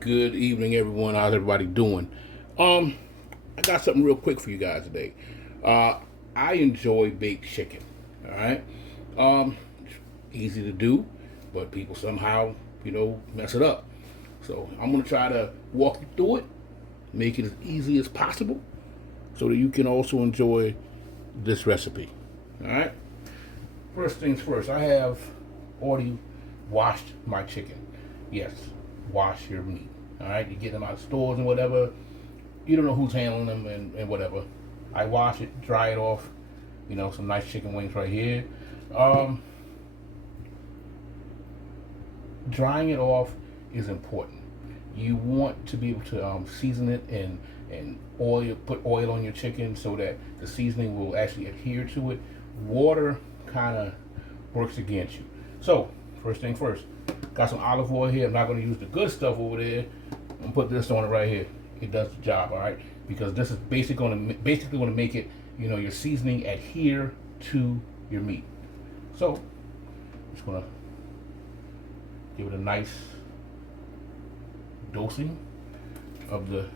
Good evening, everyone. How's everybody doing? Um, I got something real quick for you guys today. Uh, I enjoy baked chicken. All right. It's easy to do, but people somehow, mess it up. So I'm gonna try to walk you through it, make it as easy as possible, so that you can also enjoy this recipe. All right. First things first. I have already washed my chicken. Yes, wash your meat. All right, you get them out of stores and whatever. You don't know who's handling them and whatever. I wash it, dry it off. Some nice chicken wings right here. Um, Drying it off is important. You want to be able to season it and put oil on your chicken so that the seasoning will actually adhere to it. Water kind of works against you. So first thing first, got some olive oil here. I'm not going to use the good stuff over there. I'm gonna put this on it right here. It does the job, all right? Because this is basically going to make it, your seasoning adhere to your meat. So, just gonna give it a nice dosing of the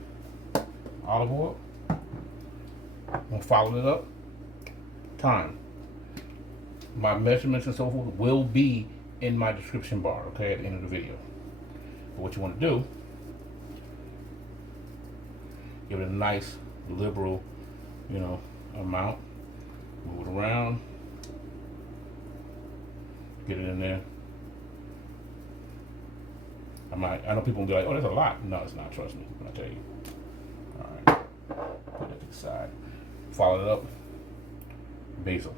olive oil. I'm gonna follow it up. Thyme. My measurements and so forth will be in my description bar, okay, at the end of the video. But what you want to do, give it a nice liberal, amount. Move it around. Get it in there. I know people will be like, oh, that's a lot. No, it's not, trust me when I tell you. Alright. Put that to the side. Follow it up. Basil.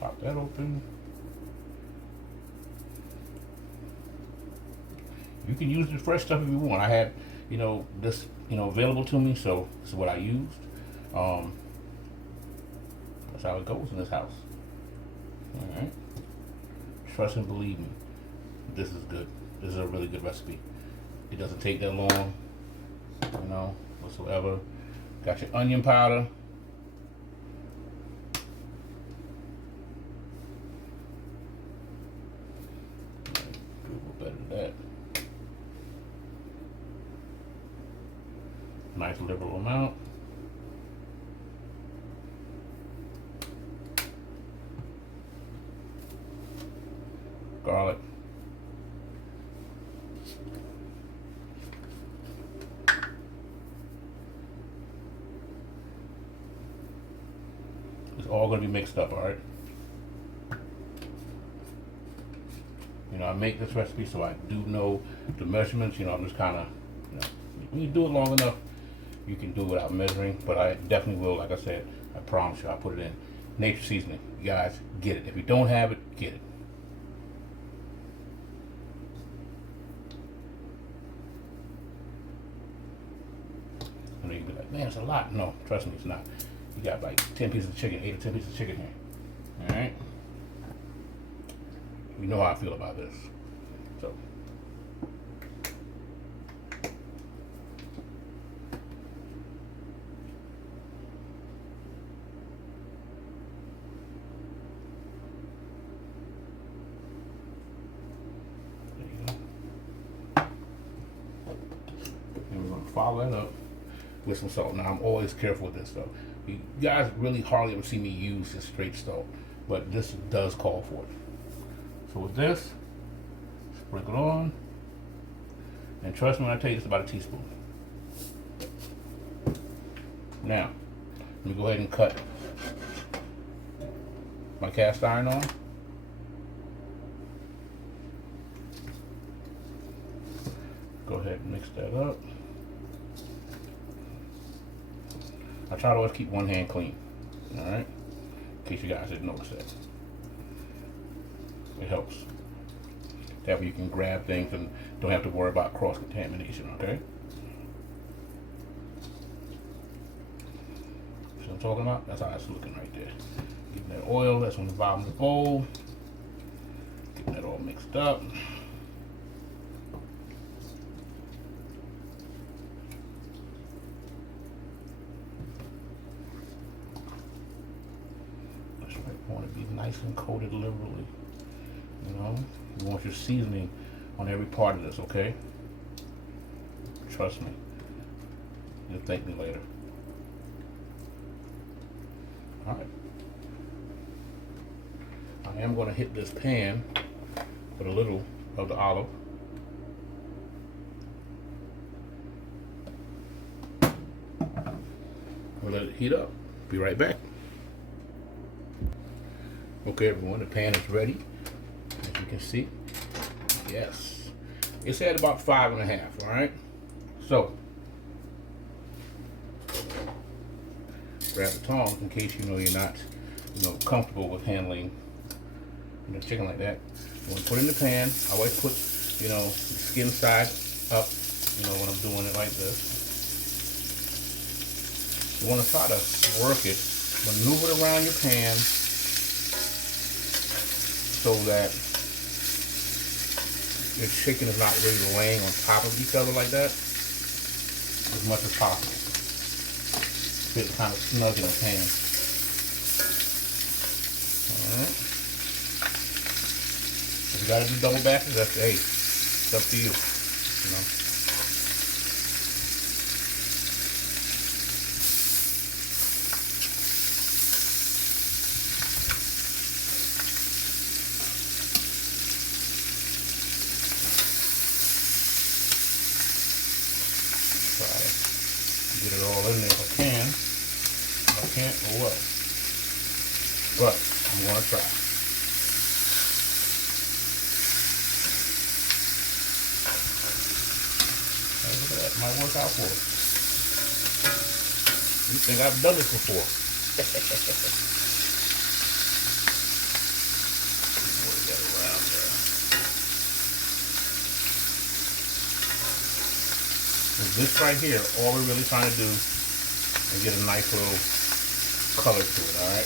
Pop that open. You can use the fresh stuff if you want. I had, this, available to me, so this is what I used. That's how it goes in this house. All right. Trust and believe me, this is good. This is a really good recipe. It doesn't take that long, whatsoever. Got your onion powder. Do a little better than that. Nice liberal amount. Garlic. It's all going to be mixed up, all right? I make this recipe so I do know the measurements. I'm just kind of, when you do it long enough, you can do it without measuring, but I definitely will. Like I said, I promise you, I'll put it in nature seasoning. You guys get it. If you don't have it, get it. I know you'd be like, man, it's a lot. No, trust me, it's not. You got like 10 pieces of chicken, 8 or 10 pieces of chicken here. All right? You know how I feel about this. So. And we're going to follow that up with some salt. Now, I'm always careful with this stuff. You guys really hardly ever see me use this straight salt, but this does call for it. So with this, sprinkle on, and trust me when I tell you it's about a teaspoon. Now, let me go ahead and cut my cast iron on. Go ahead and mix that up. I try to always keep one hand clean, all right? In case you guys didn't notice that. It helps. That way you can grab things and don't have to worry about cross-contamination, okay? See what I'm talking about? That's how it's looking right there. Getting that oil that's on the bottom of the bowl. Getting that all mixed up. That's right. You want to be nice and coated liberally. You want your seasoning on every part of this, okay? Trust me. You'll thank me later. Alright. I am going to hit this pan with a little of the olive. We'll let it heat up. Be right back. Okay, everyone, the pan is ready. As you can see, yes, it's at about 5.5. All right. So, grab the tongs in case you know you're not, comfortable with handling, chicken like that. You want to put it in the pan. I always put, the skin side up. When I'm doing it like this. You want to try to work it, maneuver it around your pan so that your chicken is not really laying on top of each other like that as much as possible. Get it kind of snug in the pan. Alright. If you gotta do double batches, that's it's up to you. Try to get it all in there if I can. If I can't, oh well. But I'm gonna try. Hey, look at that. Might work out for us. You think I've done this before? Work that around there. This right here, all we're really trying to do is get a nice little color to it, alright?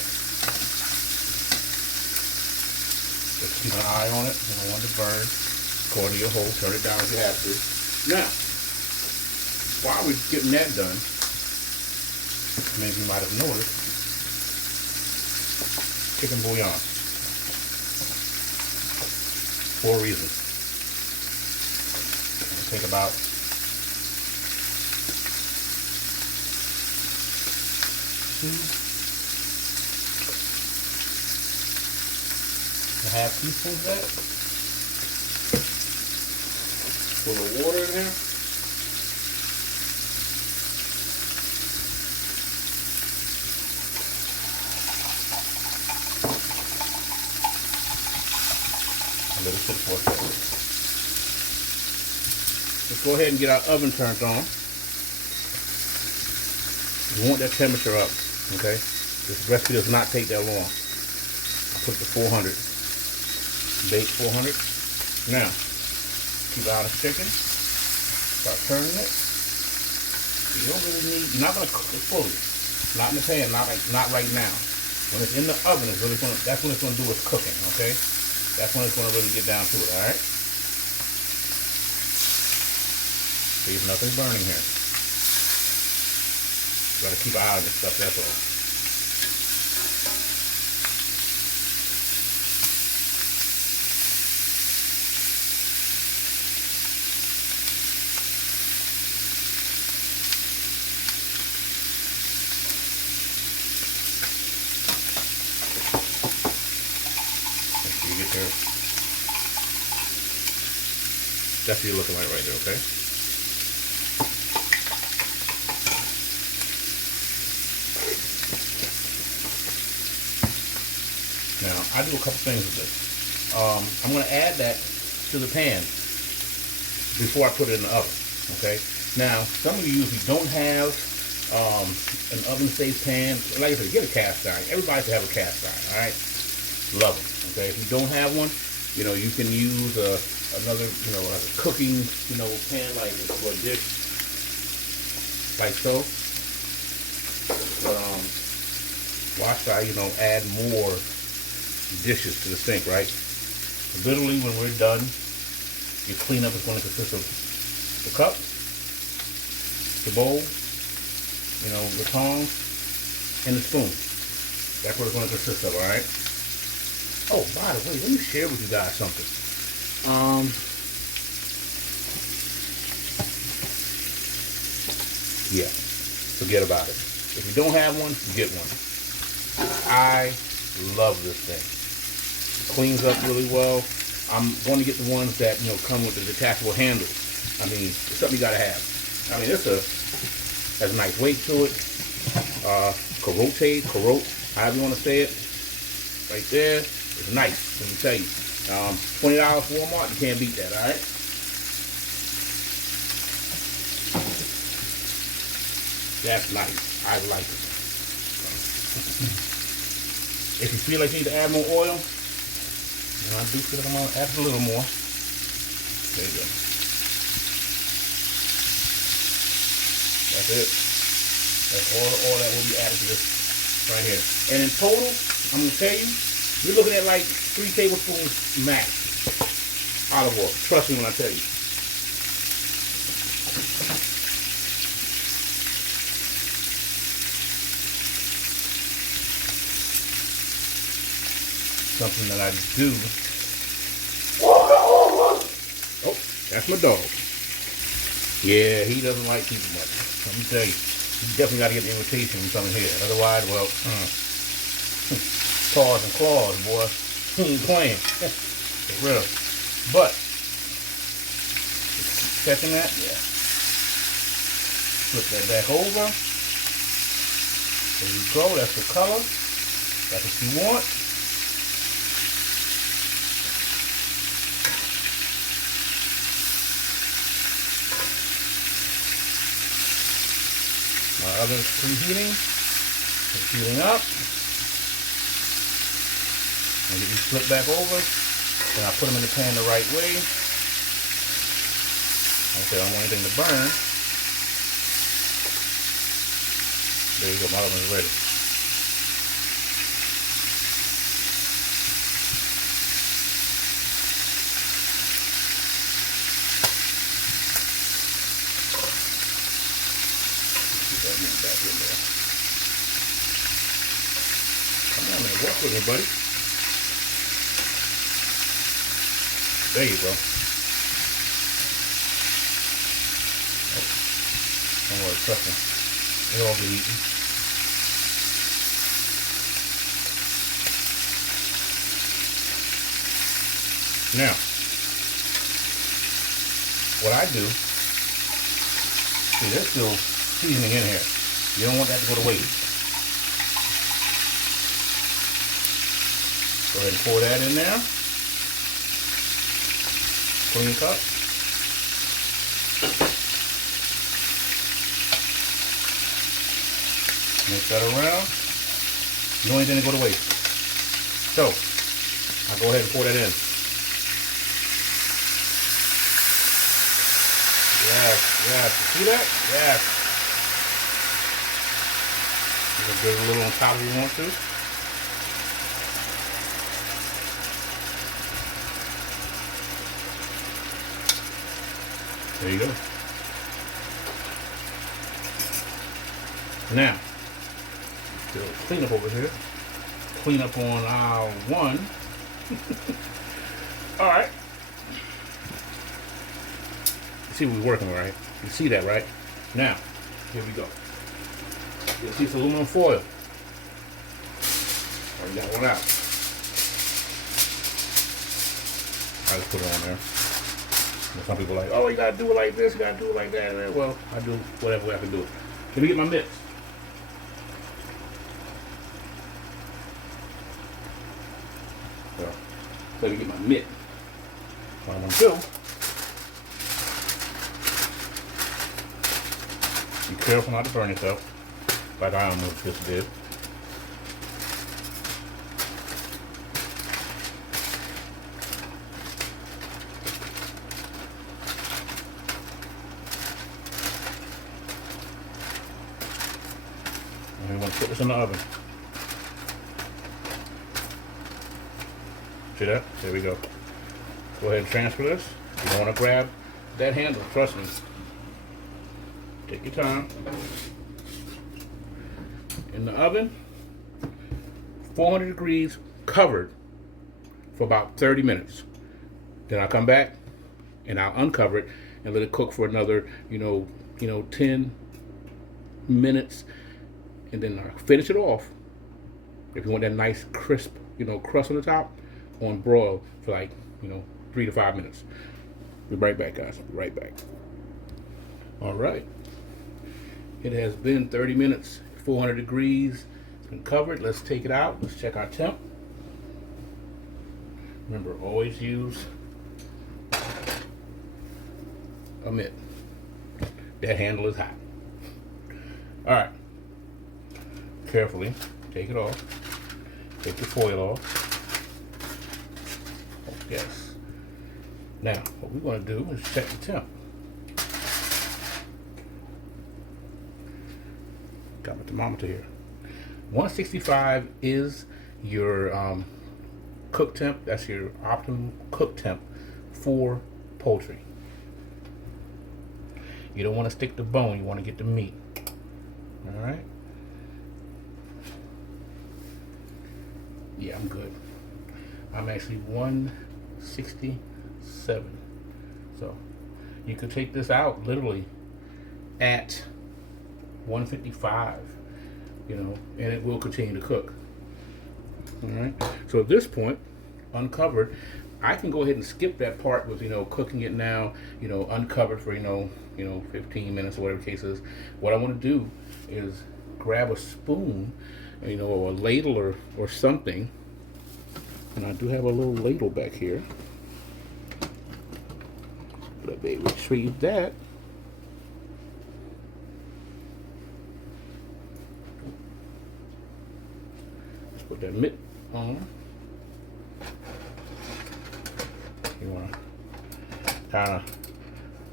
Just keep an eye on it. You don't want it to burn. According to your hole, turn it down if you have to. Now, while we're getting that done, maybe you might have noticed, chicken bouillon. For a reason. It'll take about 2.5 teaspoons of that. Put a little water in there. And let it sit for a second. Let's go ahead and get our oven turned on. You want that temperature up. Okay, this recipe does not take that long. I put it to 400. Bake 400. Now, keep out the chicken. Start turning it. You don't really need. You're not gonna cook it fully. Not in the pan. Not right now. When it's in the oven, it's really gonna. That's when it's gonna do its cooking. Okay, that's when it's gonna really get down to it. All right. See, there's nothing burning here. Gotta keep an eye on this stuff, that's all. Make sure you get there. That's what you're looking like right there, okay? Now, I do a couple things with this. I'm going to add that to the pan before I put it in the oven, okay? Now, some of you usually don't have an oven-safe pan. Like I said, get a cast iron. Everybody should have a cast iron, all right? Love it, okay? If you don't have one, you can use another, like a cooking, pan like for a dish, like so. But watch I, add more dishes to the sink, right? Literally, when we're done, your cleanup is going to consist of the cup, the bowl, the tongs, and the spoon. That's what it's going to consist of, all right? Oh, by the way, let me share with you guys something. Yeah, forget about it. If you don't have one, get one. I love this thing. Cleans up really well. I'm going to get the ones that come with the detachable handles. I mean, it's something you gotta have. I mean, has a nice weight to it. Corrote, however you want to say it. Right there, it's nice. Let me tell you. $20 Walmart, you can't beat that. All right. That's nice. I like it. If you feel like you need to add more oil, I do feel like I'm gonna add a little more. There you go. That's it. That's all the oil that will be added to this right here. And in total, I'm gonna tell you, you're looking at like 3 tablespoons max olive oil. Trust me when I tell you. Something that I do. Oh, that's my dog. Yeah, he doesn't like people much. Let me tell you, you definitely got to get the invitation from coming here. Otherwise, well, paws and claws, boy. He ain't playing. For real. But, catching that? Yeah. Flip that back over. There you go. That's the color. That's what you want. My oven's preheating. It's heating up. And get these flip back over. Then I put them in the pan the right way. Okay, I don't want anything to burn. There you go, my oven's ready. Back in there. Come on, man, work with me, buddy. There you go. Don't worry, trust me. It'll all get eaten. Now, what I do, see, there's still seasoning in here. You don't want that to go to waste. Go ahead and pour that in there. Clean cup. Mix that around. You don't want anything to go to waste. So, I'll go ahead and pour that in. Yes, yes. You see that? Yes. You can get a little on top if you want to. There you go. Now, still clean up over here. Clean up on aisle 1. All right. See, we're working right. You see that, right? Now, here we go. You'll see it's aluminum foil. Already got one out. I just put it on there. And some people are like, oh, you gotta do it like this, you gotta do it like that. Well, I do whatever way I can do it. Let me get my mitts. So, let me get my mitt. What I'm gonna do. Be careful not to burn yourself, like I almost just did. And we want to put this in the oven. See that? There we go. Go ahead and transfer this. You don't want to grab that handle, trust me. Take your time. In the oven, 400 degrees, covered for about 30 minutes. Then I'll come back and I'll uncover it and let it cook for another, 10, minutes, and then finish it off. If you want that nice crisp, crust on the top, on broil for like, 3 to 5 minutes. Be right back, guys. Be right back. All right. It has been 30 minutes, 400 degrees. It's been covered. Let's take it out. Let's check our temp. Remember, always use a mitt. That handle is hot. All right. Carefully take it off. Take the foil off. Yes. Now, what we want to do is check the temp. Got my thermometer here. 165 is your cook temp. That's your optimum cook temp for poultry. You don't want to stick the bone. You want to get the meat. All right. Yeah, I'm good. I'm actually 167. So you could take this out literally at 155, and it will continue to cook. All right. So at this point, uncovered, I can go ahead and skip that part with cooking it now, uncovered for 15 minutes or whatever the case is. What I want to do is grab a spoon, or a ladle or something. And I do have a little ladle back here. Let me retrieve that. Let's put that mitt on. You want to kind of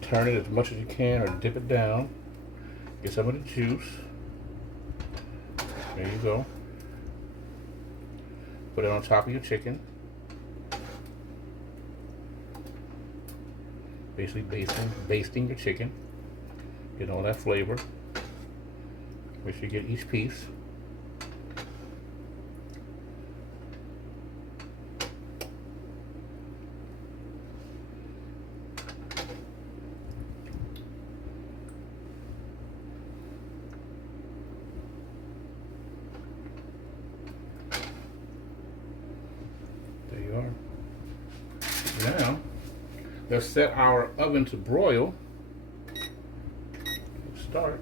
turn it as much as you can, or dip it down. Get some of the juice. There you go. Put it on top of your chicken. Basically basting your chicken. Get all that flavor. Make sure you get each piece. There you are. Now, let's set our oven to broil. Start.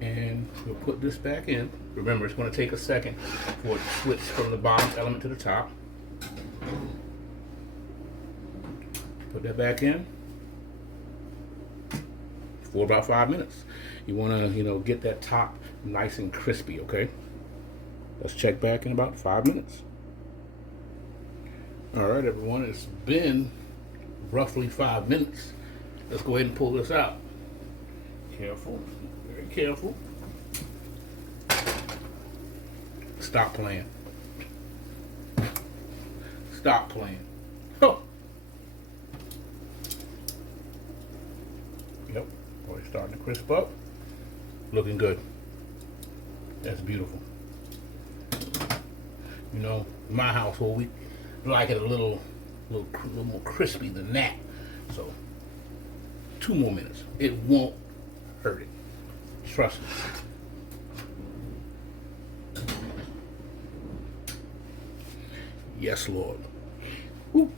And we'll put this back in. Remember, it's going to take a second for it to switch from the bottom element to the top. Put that back in for about 5 minutes. You want to, get that top nice and crispy, okay? Let's check back in about 5 minutes. All right, everyone, it's been roughly 5 minutes. Let's go ahead and pull this out. Careful, very careful. Stop playing. Stop playing. Oh. Yep, already starting to crisp up. Looking good. That's beautiful. In my household, we like it a little more crispy than that. So 2 more minutes. It won't hurt it. Trust me. Yes, Lord. Woo.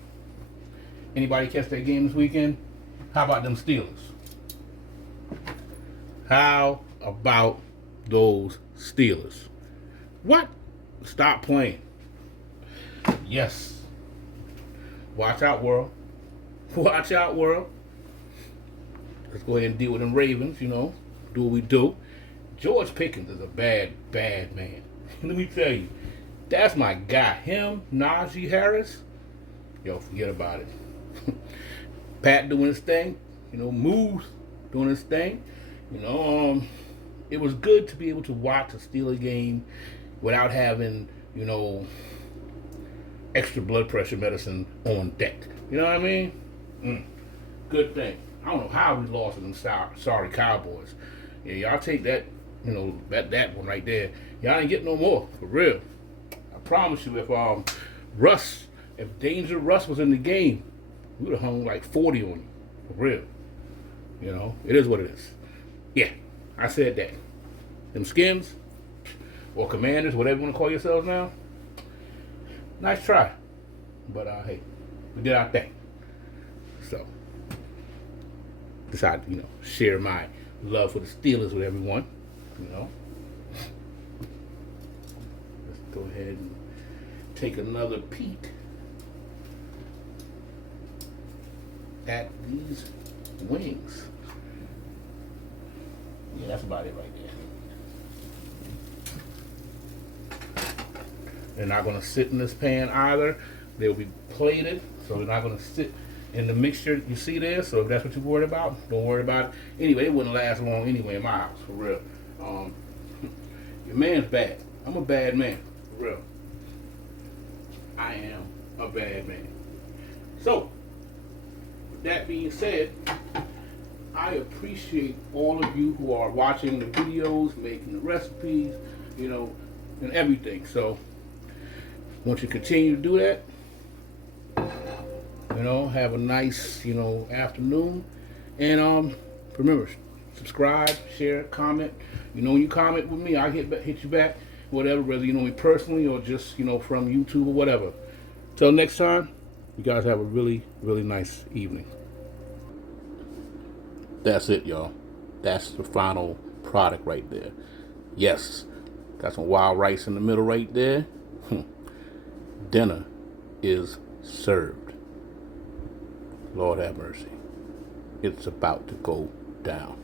Anybody catch that game this weekend? How about them Steelers? How about those Steelers? What? Stop playing. Yes. Watch out, world. Watch out, world. Let's go ahead and deal with them Ravens, do what we do. George Pickens is a bad, bad man. Let me tell you, that's my guy. Him, Najee Harris, forget about it. Pat doing his thing, Moose doing his thing. It was good to be able to watch a Steeler game without having, extra blood pressure medicine on deck. You know what I mean? Good thing. I don't know how we lost to them sorry Cowboys. Yeah, y'all take that, that one right there. Y'all ain't get no more, for real. I promise you, if Danger Russ was in the game, we would have hung like 40 on you, for real. You know, it is what it is. Yeah, I said that. Them skins, or commanders, whatever you want to call yourselves now, nice try. But hey, we did our thing. So, decided to, share my love for the Steelers with everyone. You know, let's go ahead and take another peek at these wings. Yeah, that's about it right there. They're not going to sit in this pan either. They'll be plated, so they're not going to sit in the mixture you see there. So if that's what you're worried about, don't worry about it. Anyway, it wouldn't last long anyway in my house, for real. Your man's bad. I'm a bad man, for real. I am a bad man. So, with that being said, I appreciate all of you who are watching the videos, making the recipes, and everything. So, I want you to continue to do that. Have a nice, afternoon. And remember, subscribe, share, comment. When you comment with me, I hit you back, whatever, whether you know me personally or just, from YouTube or whatever. Till next time, you guys have a really, really nice evening. That's it, y'all. That's the final product right there. Yes, got some wild rice in the middle right there. Dinner is served. Lord have mercy. It's about to go down.